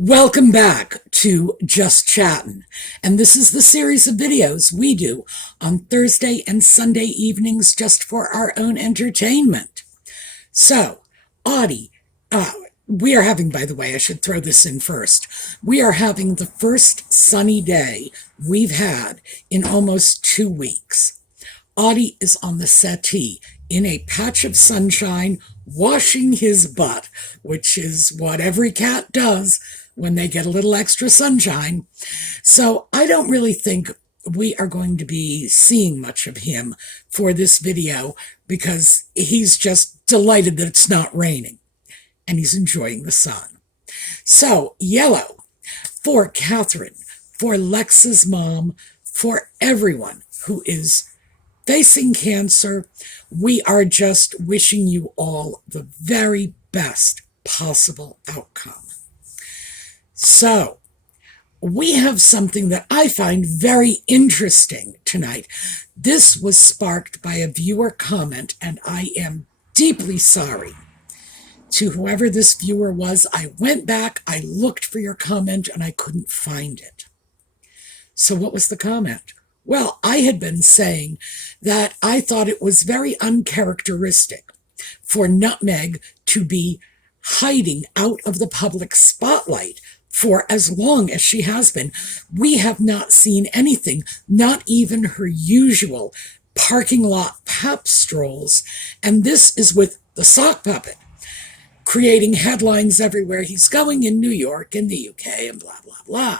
Welcome back to Just Chattin', and this is the series of videos we do on Thursday and Sunday evenings just for our own entertainment. So, Audie, we are having, by the way, I should throw this in first, we are having the first sunny day we've had in almost 2 weeks. Audie is on the settee in a patch of sunshine, washing his butt, which is what every cat does when they get a little extra sunshine. So I don't really think we are going to be seeing much of him for this video because he's just delighted that it's not raining and he's enjoying the sun. So yellow for Catherine, for Lex's mom, for everyone who is facing cancer. We are just wishing you all the very best possible outcome. So, we have something that I find very interesting tonight. This was sparked by a viewer comment, and I am deeply sorry to whoever this viewer was. I went back, I looked for your comment, and I couldn't find it. So what was the comment? Well, I had been saying that I thought it was very uncharacteristic for Nutmeg to be hiding out of the public spotlight for as long as she has been. We have not seen anything, not even her usual parking lot pep strolls. And this is with the sock puppet, creating headlines everywhere he's going in New York, in the UK, and blah, blah, blah.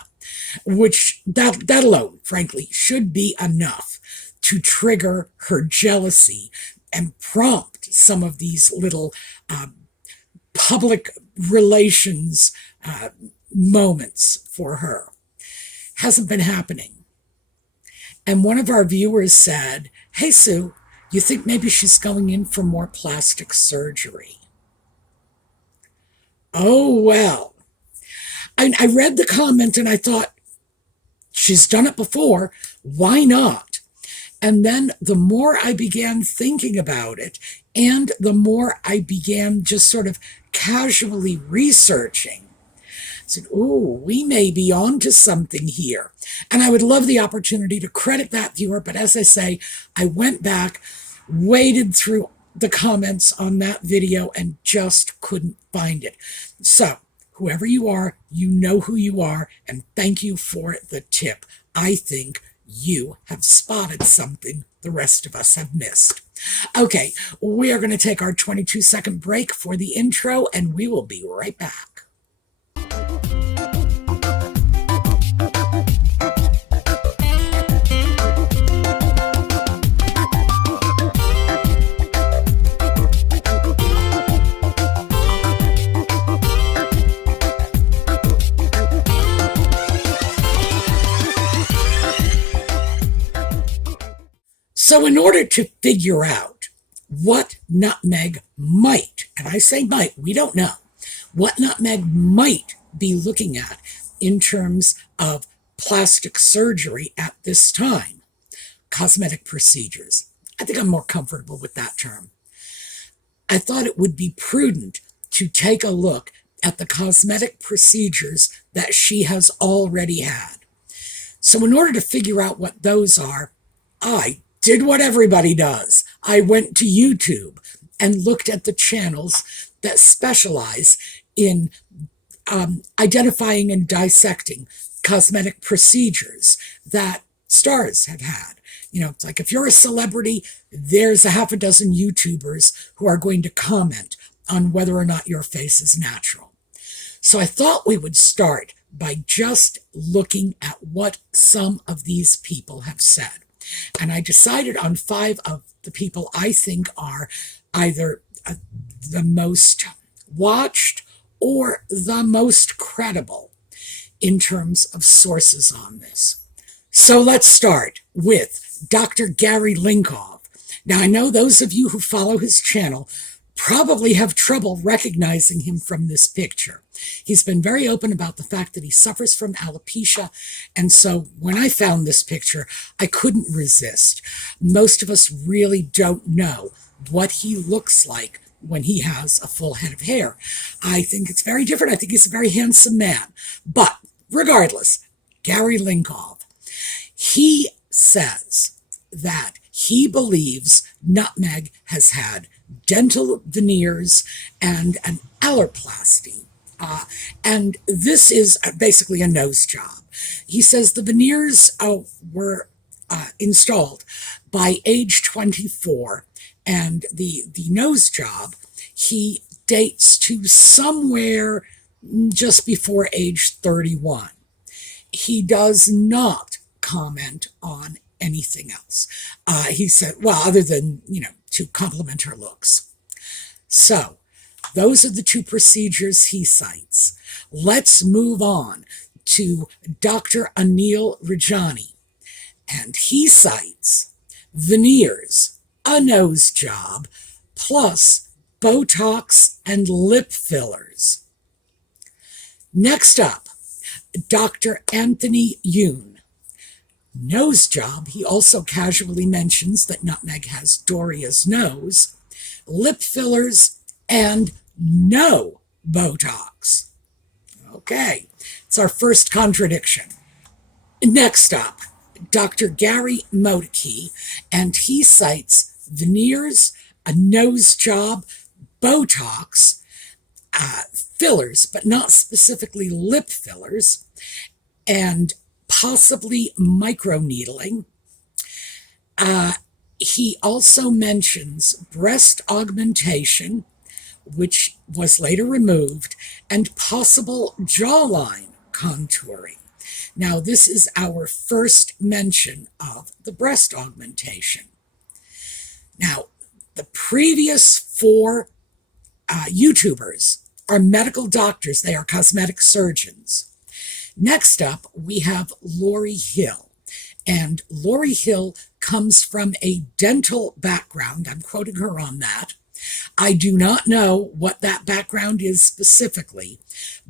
Which, that alone, frankly, should be enough to trigger her jealousy and prompt some of these little public relations moments for her. Hasn't been happening. And one of our viewers said, "Hey, Sue, you think maybe she's going in for more plastic surgery?" Oh, well. I read the comment and I thought, she's done it before, why not? And then the more I began thinking about it, and the more I began just sort of casually researching, I said, ooh, we may be onto something here. And I would love the opportunity to credit that viewer, but as I say, I went back, waded through the comments on that video, and just couldn't find it. So, whoever you are, you know who you are, and thank you for the tip. I think you have spotted something the rest of us have missed. Okay, we are going to take our 22-second break for the intro, and we will be right back. So in order to figure out what Nutmeg might, and I say might, we don't know, what Nutmeg might be looking at in terms of plastic surgery at this time, cosmetic procedures. I think I'm more comfortable with that term. I thought it would be prudent to take a look at the cosmetic procedures that she has already had. So in order to figure out what those are, I did what everybody does. I went to YouTube and looked at the channels that specialize in identifying and dissecting cosmetic procedures that stars have had. You know, it's like if you're a celebrity, there's a half a dozen YouTubers who are going to comment on whether or not your face is natural. So I thought we would start by just looking at what some of these people have said. And I decided on 5 of the people I think are either the most watched or the most credible in terms of sources on this. So let's start with Dr. Gary Linkov. Now, I know those of you who follow his channel probably have trouble recognizing him from this picture. He's been very open about the fact that he suffers from alopecia, and so when I found this picture, I couldn't resist. Most of us really don't know what he looks like when he has a full head of hair. I think it's very different. I think he's a very handsome man. But regardless, Gary Linkov, he says that he believes Nutmeg has had dental veneers and an allopllasty. And this is basically a nose job. He says the veneers were installed by age 24, and the nose job he dates to somewhere just before age 31. He does not comment on anything else. He said, well, other than, to compliment her looks. So, those are the two procedures he cites. Let's move on to Dr. Anil Rajani. And he cites veneers, a nose job, plus Botox and lip fillers. Next up, Dr. Anthony Youn. Nose job, he also casually mentions that Nutmeg has Doria's nose, lip fillers, and no Botox. Okay, it's our first contradiction. Next up, Dr. Gary Motykie, and he cites veneers, a nose job, Botox, fillers, but not specifically lip fillers, and possibly microneedling. He also mentions breast augmentation, which was later removed, and possible jawline contouring. Now, this is our first mention of the breast augmentation. Now, the previous four YouTubers are medical doctors. They are cosmetic surgeons. Next up, we have Lorry Hill. And Lorry Hill comes from a dental background. I'm quoting her on that. I do not know what that background is specifically,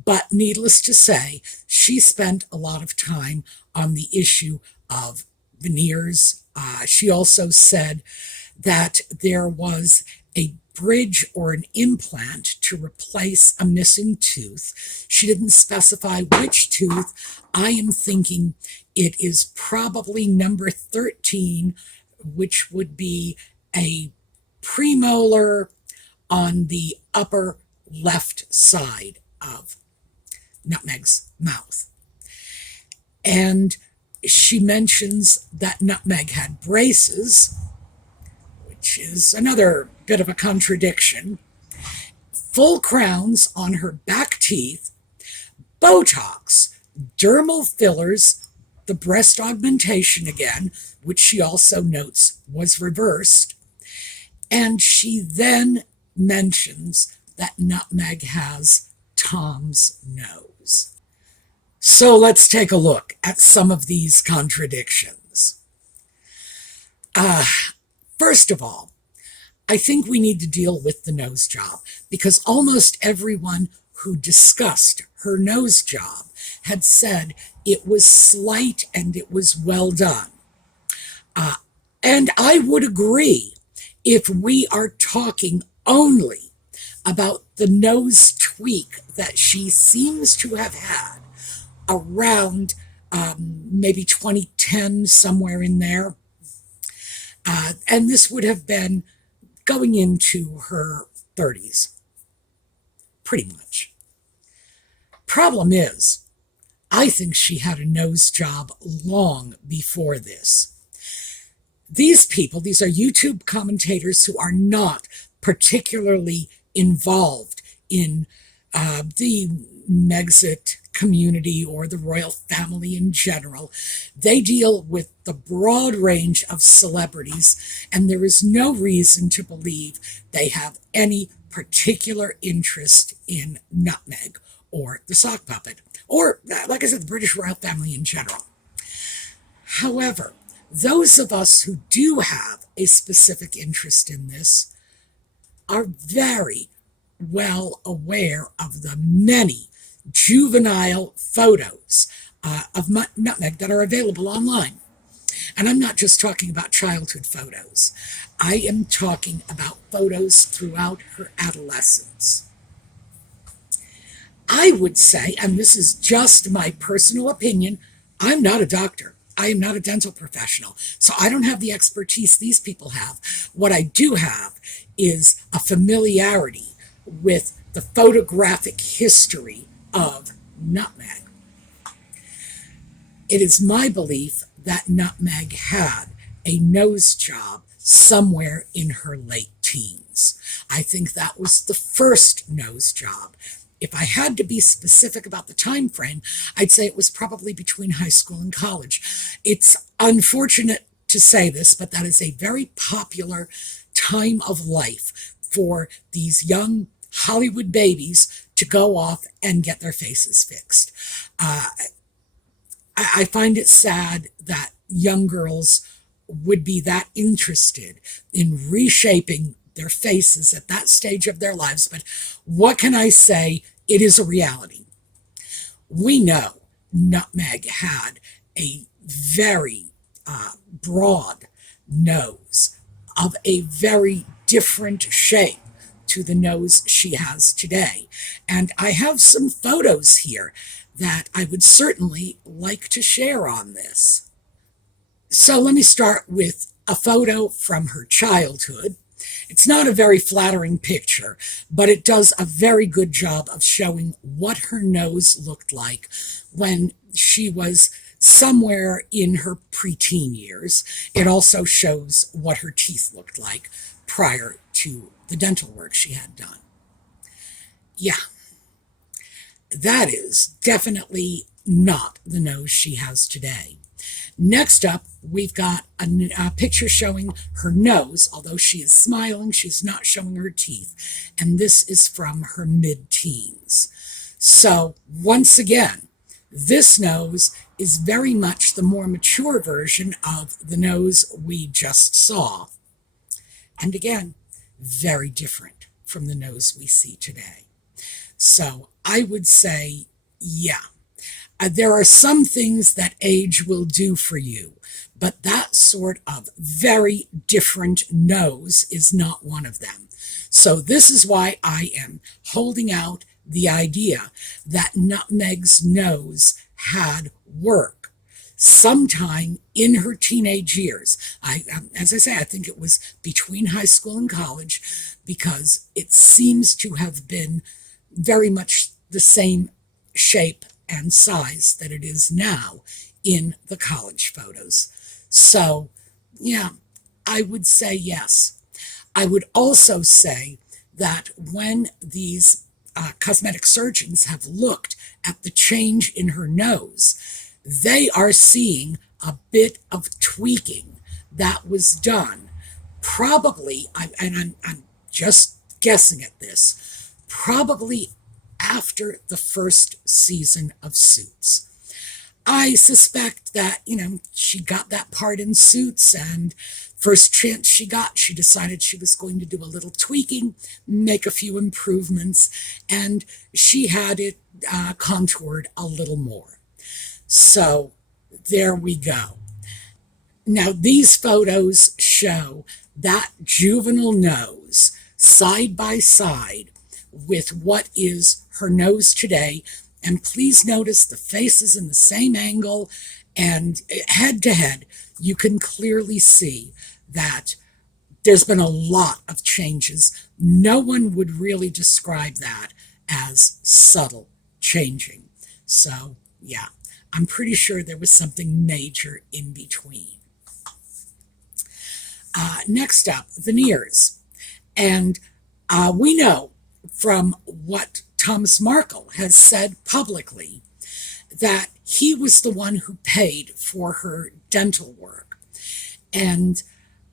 but needless to say, she spent a lot of time on the issue of veneers. She also said that there was a bridge or an implant to replace a missing tooth. She didn't specify which tooth. I am thinking it is probably number 13, which would be a premolar on the upper left side of Nutmeg's mouth. And she mentions that Nutmeg had braces, which is another bit of a contradiction, full crowns on her back teeth, Botox, dermal fillers, the breast augmentation again, which she also notes was reversed, and she then mentions that Nutmeg has Tom's nose. So let's take a look at some of these contradictions. First of all, I think we need to deal with the nose job, because almost everyone who discussed her nose job had said it was slight and it was well done. And I would agree if we are talking only about the nose tweak that she seems to have had around maybe 2010, somewhere in there. And this would have been going into her 30s, pretty much. Problem is, I think she had a nose job long before this. These people, these are YouTube commentators who are not particularly involved in the Megxit community or the royal family in general. They deal with the broad range of celebrities, and there is no reason to believe they have any particular interest in Nutmeg or the sock puppet, or, like I said, the British royal family in general. However, those of us who do have a specific interest in this are very well aware of the many juvenile photos of Nutmeg that are available online. And I'm not just talking about childhood photos. I am talking about photos throughout her adolescence. I would say, and this is just my personal opinion, I'm not a doctor. I am not a dental professional. So I don't have the expertise these people have. What I do have is a familiarity with the photographic history of Nutmeg. It is my belief that Nutmeg had a nose job somewhere in her late teens. I think that was the first nose job. If I had to be specific about the time frame, I'd say it was probably between high school and college. It's unfortunate to say this, but that is a very popular time of life for these young Hollywood babies to go off and get their faces fixed. I find it sad that young girls would be that interested in reshaping their faces at that stage of their lives. But what can I say? It is a reality. We know Nutmeg had a very broad nose of a very different shape to the nose she has today. And I have some photos here that I would certainly like to share on this. So let me start with a photo from her childhood. It's not a very flattering picture, but it does a very good job of showing what her nose looked like when she was somewhere in her preteen years. It also shows what her teeth looked like prior to the dental work she had done. Yeah, that is definitely not the nose she has today. Next up, we've got a picture showing her nose. Although she is smiling, she's not showing her teeth. And this is from her mid-teens. So once again, this nose is very much the more mature version of the nose we just saw. And again, very different from the nose we see today. So I would say, yeah. There are some things that age will do for you, but that sort of very different nose is not one of them. So this is why I am holding out the idea that Nutmeg's nose had work sometime in her teenage years. As I say, I think it was between high school and college, because it seems to have been very much the same shape and size that it is now in the college photos. So, yeah, I would say yes. I would also say that when these cosmetic surgeons have looked at the change in her nose, they are seeing a bit of tweaking that was done. Probably, and I'm just guessing at this, probably after the first season of Suits. I suspect that, she got that part in Suits, and first chance she got, she decided she was going to do a little tweaking, make a few improvements, and she had it contoured a little more. So there we go. Now these photos show that juvenile nose side by side with what is her nose today. And please notice the face is in the same angle, and head to head, you can clearly see that there's been a lot of changes. No one would really describe that as subtle changing. So, yeah, I'm pretty sure there was something major in between. Next up, veneers. And we know from what Thomas Markle has said publicly that he was the one who paid for her dental work. And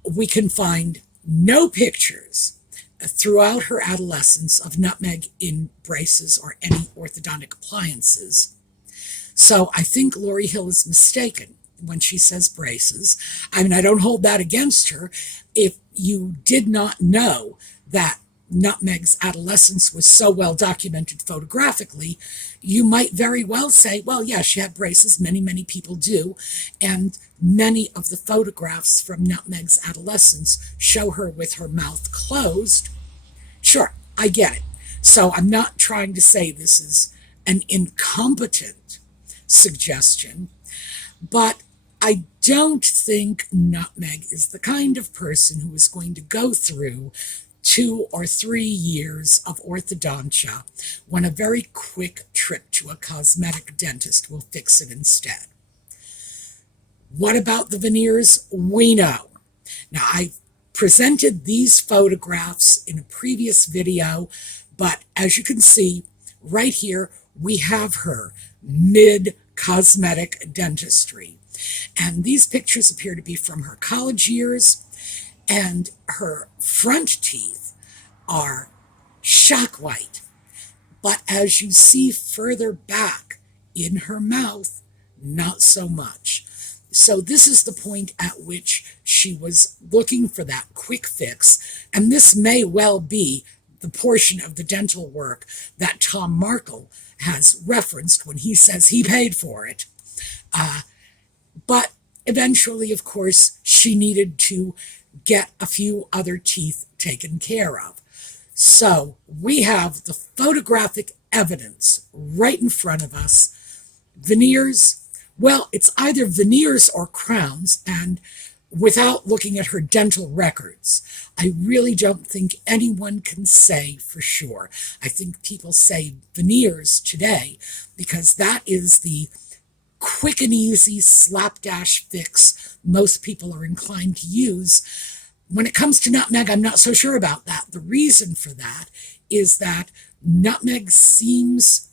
we can find no pictures throughout her adolescence of Nutmeg in braces or any orthodontic appliances. So I think Lorry Hill is mistaken when she says braces. I mean, I don't hold that against her. If you did not know that Nutmeg's adolescence was so well documented photographically, you might very well say, well, yeah, she had braces. Many, many people do. And many of the photographs from Nutmeg's adolescence show her with her mouth closed. Sure, I get it. So I'm not trying to say this is an incompetent suggestion, but I don't think Nutmeg is the kind of person who is going to go through 2 or 3 years of orthodontia when a very quick trip to a cosmetic dentist will fix it instead. What about the veneers? We know. Now, I presented these photographs in a previous video, but as you can see, right here, we have her mid-cosmetic dentistry. And these pictures appear to be from her college years, and her front teeth are shock white. But as you see further back in her mouth, not so much. So this is the point at which she was looking for that quick fix, and this may well be the portion of the dental work that Tom Markle has referenced when he says he paid for it. But eventually, of course, she needed to get a few other teeth taken care of. So we have the photographic evidence right in front of us. Veneers, well, it's either veneers or crowns, and without looking at her dental records, I really don't think anyone can say for sure. I think people say veneers today because that is the quick and easy slapdash fix most people are inclined to use. When it comes to Nutmeg, I'm not so sure about that. The reason for that is that Nutmeg seems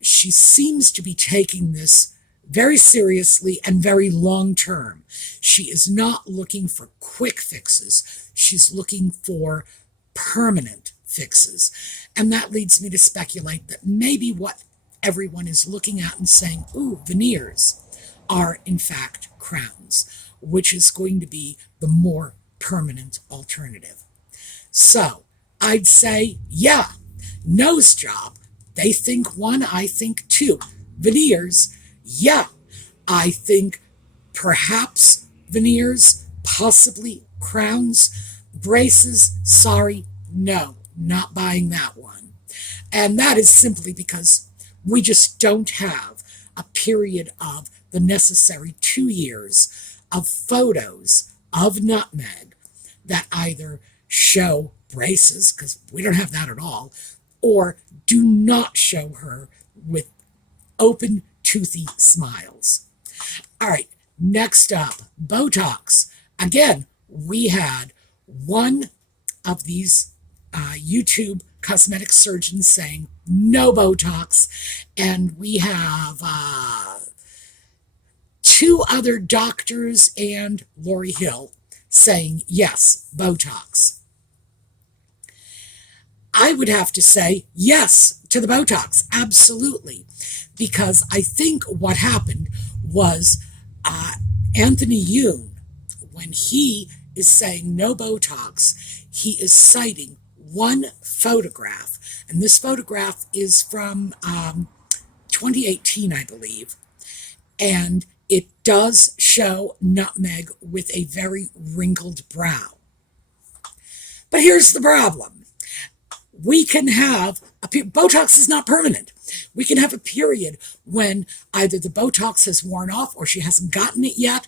to be taking this very seriously and very long term. She is not looking for quick fixes. She's looking for permanent fixes. And that leads me to speculate that maybe what everyone is looking at and saying, ooh, veneers are in fact crowns, which is going to be the more permanent alternative. So I'd say, yeah, nose job. They think 1, I think 2. Veneers, yeah, I think perhaps veneers, possibly crowns. Braces, sorry, no, not buying that one. And that is simply because we just don't have a period of the necessary 2 years of photos of Nutmeg that either show braces, because we don't have that at all, or do not show her with open, toothy smiles. All right, next up, Botox. Again, we had one of these YouTube cosmetic surgeons saying no Botox, and we have 2 other doctors and Lorry Hill saying yes, Botox. I would have to say yes to the Botox, absolutely, because I think what happened was Anthony Youn, when he is saying no Botox, he is citing one photograph, and this photograph is from 2018, I believe, and it does show Nutmeg with a very wrinkled brow. But here's the problem. We can have Botox is not permanent. We can have a period when either the Botox has worn off or she hasn't gotten it yet,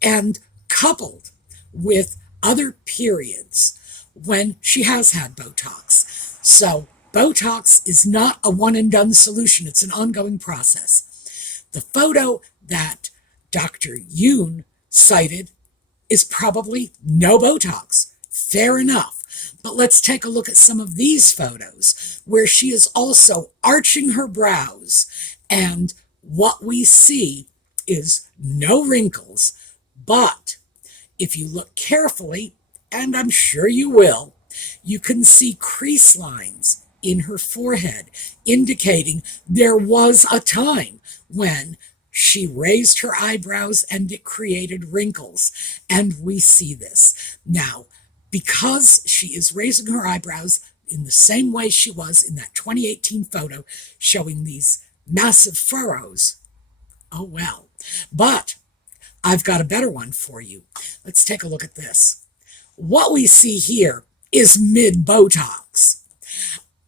and coupled with other periods when she has had Botox. So Botox is not a one and done solution. It's an ongoing process. The photo that Dr. Youn cited is probably no Botox. Fair enough. But let's take a look at some of these photos where she is also arching her brows, and what we see is no wrinkles. But if you look carefully, and I'm sure you will, you can see crease lines in her forehead, indicating there was a time when she raised her eyebrows and it created wrinkles. And we see this. Now, because she is raising her eyebrows in the same way she was in that 2018 photo showing these massive furrows. Oh well. But I've got a better one for you. Let's take a look at this. What we see here is mid-Botox.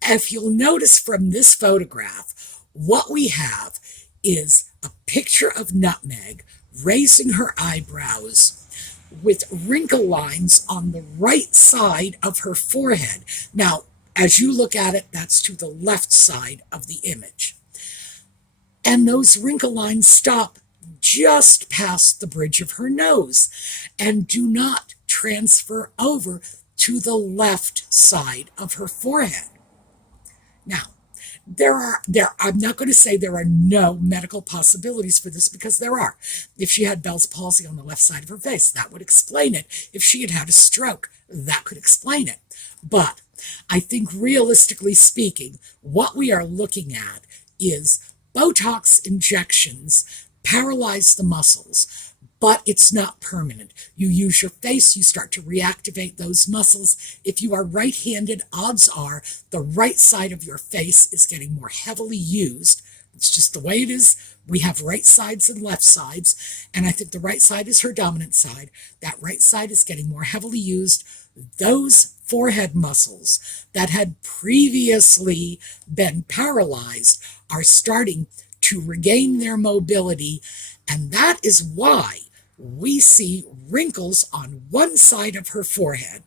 If you'll notice from this photograph, what we have is a picture of Nutmeg raising her eyebrows with wrinkle lines on the right side of her forehead. Now, as you look at it, that's to the left side of the image. And those wrinkle lines stop just past the bridge of her nose and do not transfer over to the left side of her forehead. Now, I'm not going to say there are no medical possibilities for this, because there are. If she had Bell's palsy on the left side of her face, that would explain it. If she had had a stroke, that could explain it. But I think realistically speaking, what we are looking at is Botox injections paralyze the muscles, but it's not permanent. You use your face, you start to reactivate those muscles. If you are right-handed, odds are the right side of your face is getting more heavily used. It's just the way it is. We have right sides and left sides, and I think the right side is her dominant side. That right side is getting more heavily used. Those forehead muscles that had previously been paralyzed are starting to regain their mobility, and that is why we see wrinkles on one side of her forehead,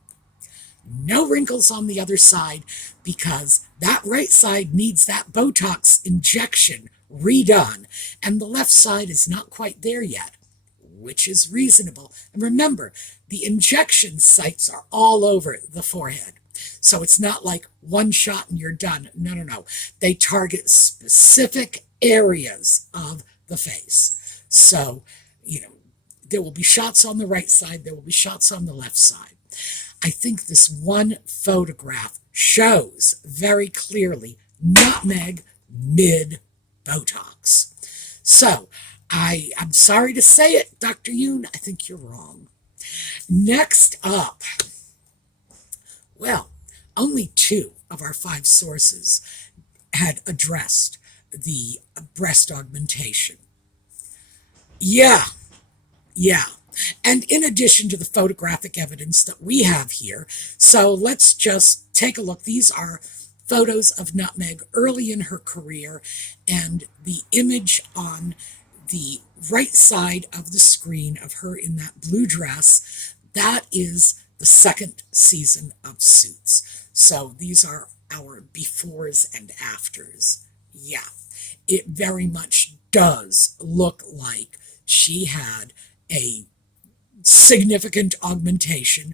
no wrinkles on the other side, because that right side needs that Botox injection redone, and the left side is not quite there yet, which is reasonable. And remember, the injection sites are all over the forehead. So it's not like one shot and you're done. No, no, no. They target specific areas of the face. So, there will be shots on the right side, there will be shots on the left side. I think this one photograph shows very clearly Nutmeg mid-Botox. So, I'm sorry to say it, Dr. Youn, I think you're wrong. Next up, well, only 2 of our 5 sources had addressed the breast augmentation. Yeah. And in addition to the photographic evidence that we have here, so let's just take a look. These are photos of Nutmeg early in her career, and the image on the right side of the screen of her in that blue dress, that is the 2nd season of Suits. So these are our befores and afters. Yeah, it very much does look like she had a significant augmentation.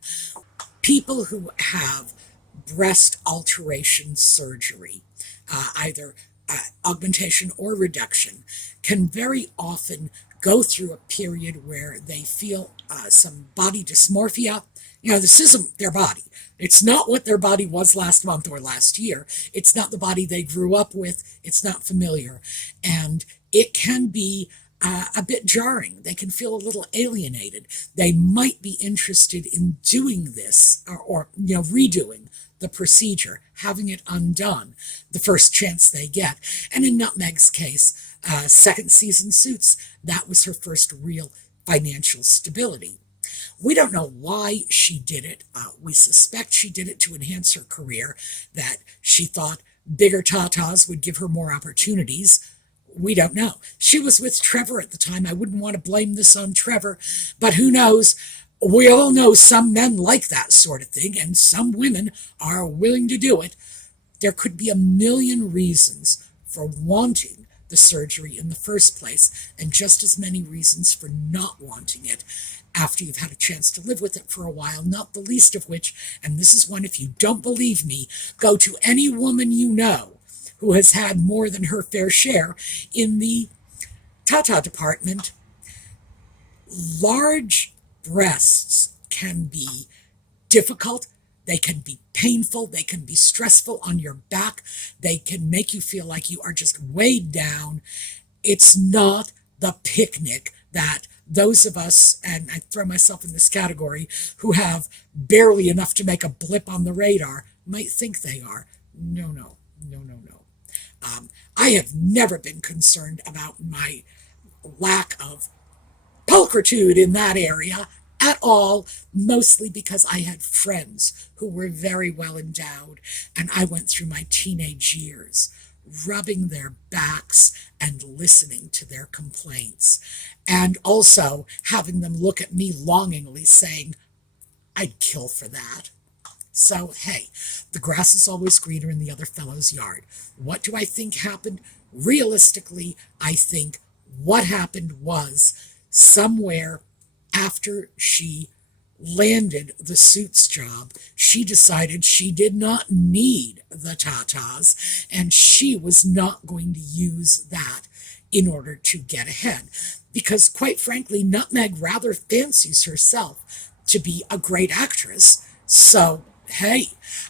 People who have breast alteration surgery, either augmentation or reduction, can very often go through a period where they feel some body dysmorphia. This isn't their body. It's not what their body was last month or last year. It's not the body they grew up with. It's not familiar. And it can be a bit jarring. They can feel a little alienated. They might be interested in doing this or redoing the procedure, having it undone the first chance they get. And in Nutmeg's case, 2nd season Suits, that was her first real financial stability. We don't know why she did it. We suspect she did it to enhance her career, that she thought bigger tatas would give her more opportunities. We don't know. She was with Trevor at the time. I wouldn't want to blame this on Trevor, but who knows? We all know some men like that sort of thing, and some women are willing to do it. There could be a million reasons for wanting the surgery in the first place, and just as many reasons for not wanting it after you've had a chance to live with it for a while, not the least of which, and this is one, if you don't believe me, go to any woman you know who has had more than her fair share in the tata department. Large breasts can be difficult, they can be painful, they can be stressful on your back, they can make you feel like you are just weighed down. It's not the picnic that those of us, and I throw myself in this category, who have barely enough to make a blip on the radar, might think they are. No, no, no, no, no. I have never been concerned about my lack of pulchritude in that area at all, mostly because I had friends who were very well endowed, and I went through my teenage years rubbing their backs and listening to their complaints, and also having them look at me longingly saying, I'd kill for that. So, hey, the grass is always greener in the other fellow's yard. What do I think happened? Realistically, I think what happened was somewhere after she landed the suits job, she decided she did not need the tatas, and she was not going to use that in order to get ahead. Because, quite frankly, Nutmeg rather fancies herself to be a great actress. So, hey,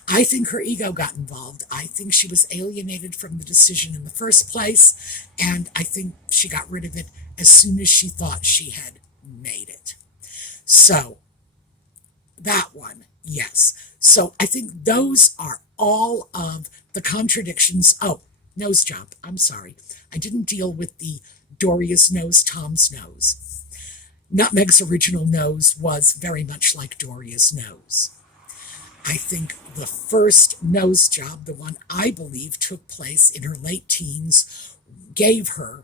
I think her ego got involved. I think she was alienated from the decision in the first place, and I think she got rid of it as soon as she thought she had made it. So, that one, yes. So I think those are all of the contradictions. Oh, nose job. I'm sorry. I didn't deal with the Doria's nose, Tom's nose. Nutmeg's original nose was very much like Doria's nose. I think the first nose job, the one I believe took place in her late teens, gave her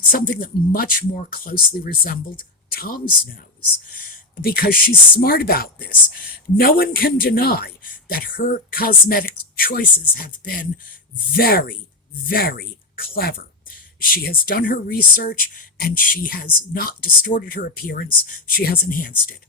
something that much more closely resembled Tom's nose, because she's smart about this. No one can deny that her cosmetic choices have been very, very clever. She has done her research, and she has not distorted her appearance. She has enhanced it.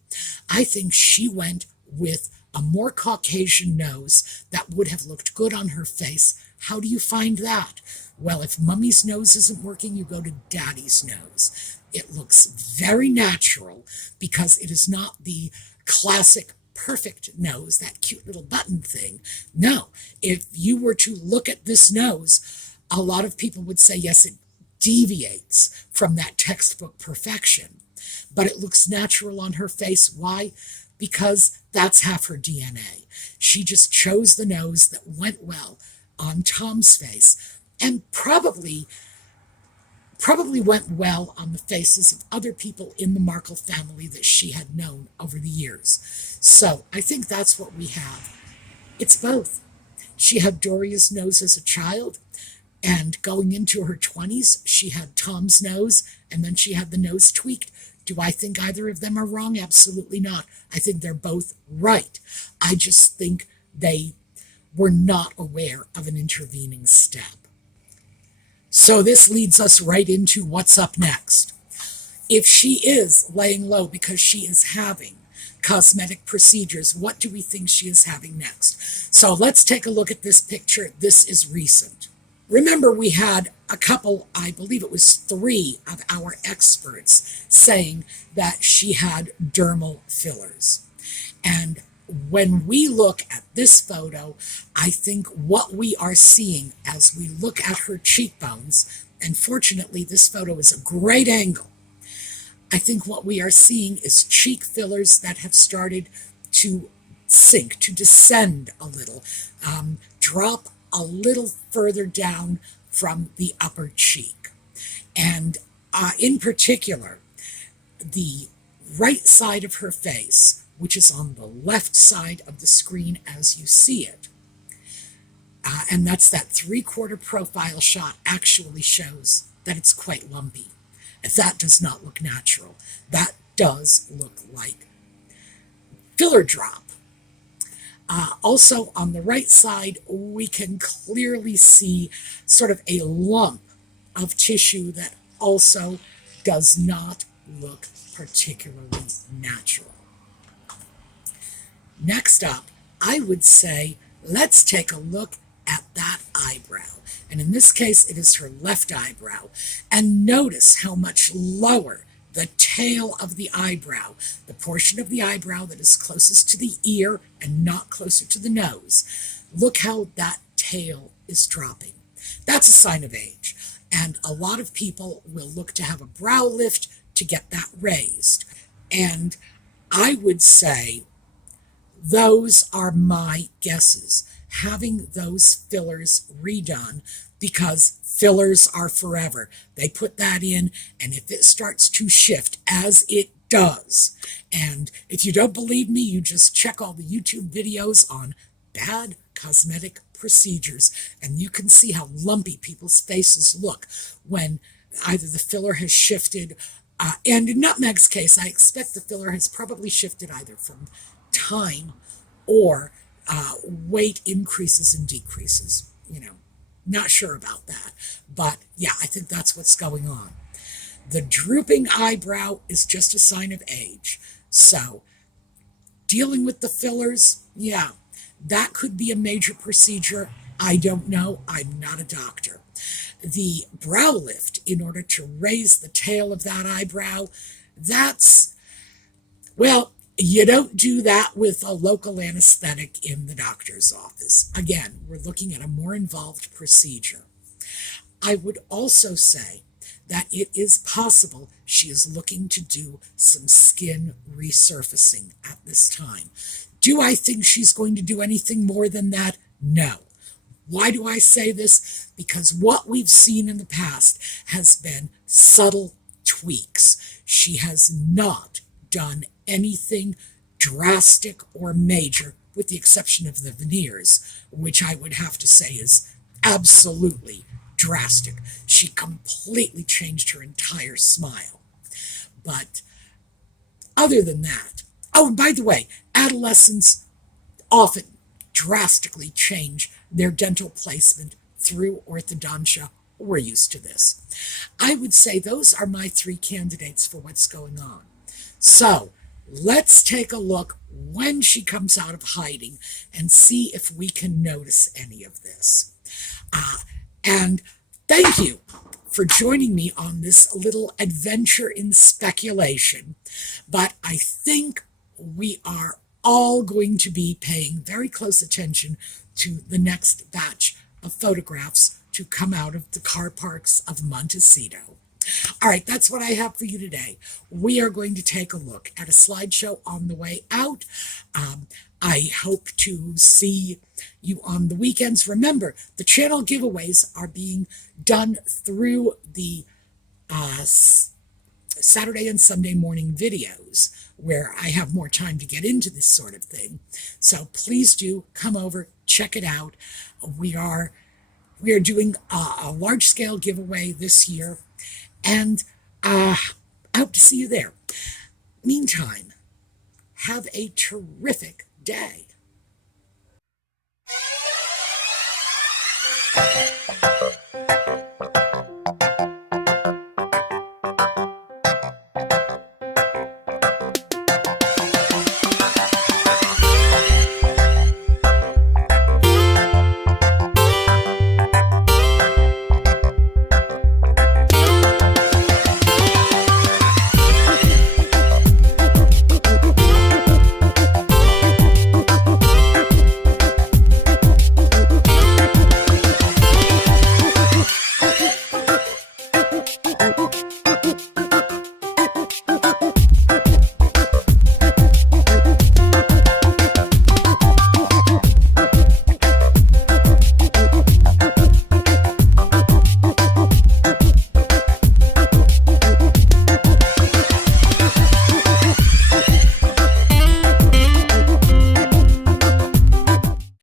I think she went with a more Caucasian nose that would have looked good on her face. How do you find that? Well, if Mummy's nose isn't working, you go to Daddy's nose. It looks very natural because it is not the classic perfect nose, that cute little button thing. No, if you were to look at this nose, a lot of people would say, yes, it deviates from that textbook perfection, but it looks natural on her face. Why? Because that's half her DNA. She just chose the nose that went well on Tom's face, and probably went well on the faces of other people in the Markle family that she had known over the years. So I think that's what we have. It's both. She had Doria's nose as a child, and going into her 20s, she had Tom's nose, and then she had the nose tweaked. Do I think either of them are wrong? Absolutely not. I think they're both right. I just think they were not aware of an intervening step. So this leads us right into what's up next. If she is laying low because she is having cosmetic procedures, what do we think she is having next? So let's take a look at this picture. This is recent. Remember, we had a couple, I believe it was 3 of our experts saying that she had dermal fillers. And when we look at this photo, I think what we are seeing as we look at her cheekbones, and fortunately this photo is a great angle, I think what we are seeing is cheek fillers that have started to sink, to descend a little, drop a little further down from the upper cheek. And in particular, the right side of her face, which is on the left side of the screen as you see it, and that's that 3/4 profile shot, actually shows that it's quite lumpy. That does not look natural. That does look like filler drop. Also, on the right side, we can clearly see sort of a lump of tissue that also does not look particularly natural. Next up, I would say, let's take a look at that eyebrow. And in this case, it is her left eyebrow. And notice how much lower the tail of the eyebrow, the portion of the eyebrow that is closest to the ear and not closer to the nose. Look how that tail is dropping. That's a sign of age. And a lot of people will look to have a brow lift to get that raised. And I would say those are my guesses. Having those fillers redone, because fillers are forever. They put that in, and if it starts to shift, as it does, and if you don't believe me, you just check all the YouTube videos on bad cosmetic procedures, and you can see how lumpy people's faces look when either the filler has shifted, and in Nutmeg's case, I expect the filler has probably shifted either from time or weight increases and decreases. Not sure about that. But yeah, I think that's what's going on. The drooping eyebrow is just a sign of age. So dealing with the fillers, yeah, that could be a major procedure. I don't know. I'm not a doctor. The brow lift, in order to raise the tail of that eyebrow, that's, well, you don't do that with a local anesthetic in the doctor's office. Again, we're looking at a more involved procedure. I would also say that it is possible she is looking to do some skin resurfacing at this time. Do I think she's going to do anything more than that? No. Why do I say this? Because what we've seen in the past has been subtle tweaks. She has not done anything drastic or major, with the exception of the veneers, which I would have to say is absolutely drastic. She completely changed her entire smile. But other than that, oh, and by the way, adolescents often drastically change their dental placement through orthodontia. We're used to this. I would say those are my three candidates for what's going on. So let's take a look when she comes out of hiding and see if we can notice any of this. And thank you for joining me on this little adventure in speculation. But I think we are all going to be paying very close attention to the next batch of photographs to come out of the car parks of Montecito. All right, that's what I have for you today. We are going to take a look at a slideshow on the way out. I hope to see you on the weekends. Remember, the channel giveaways are being done through the Saturday and Sunday morning videos, where I have more time to get into this sort of thing. So please do come over, check it out. We are doing a large-scale giveaway this year, and I hope to see you there. Meantime, have a terrific day.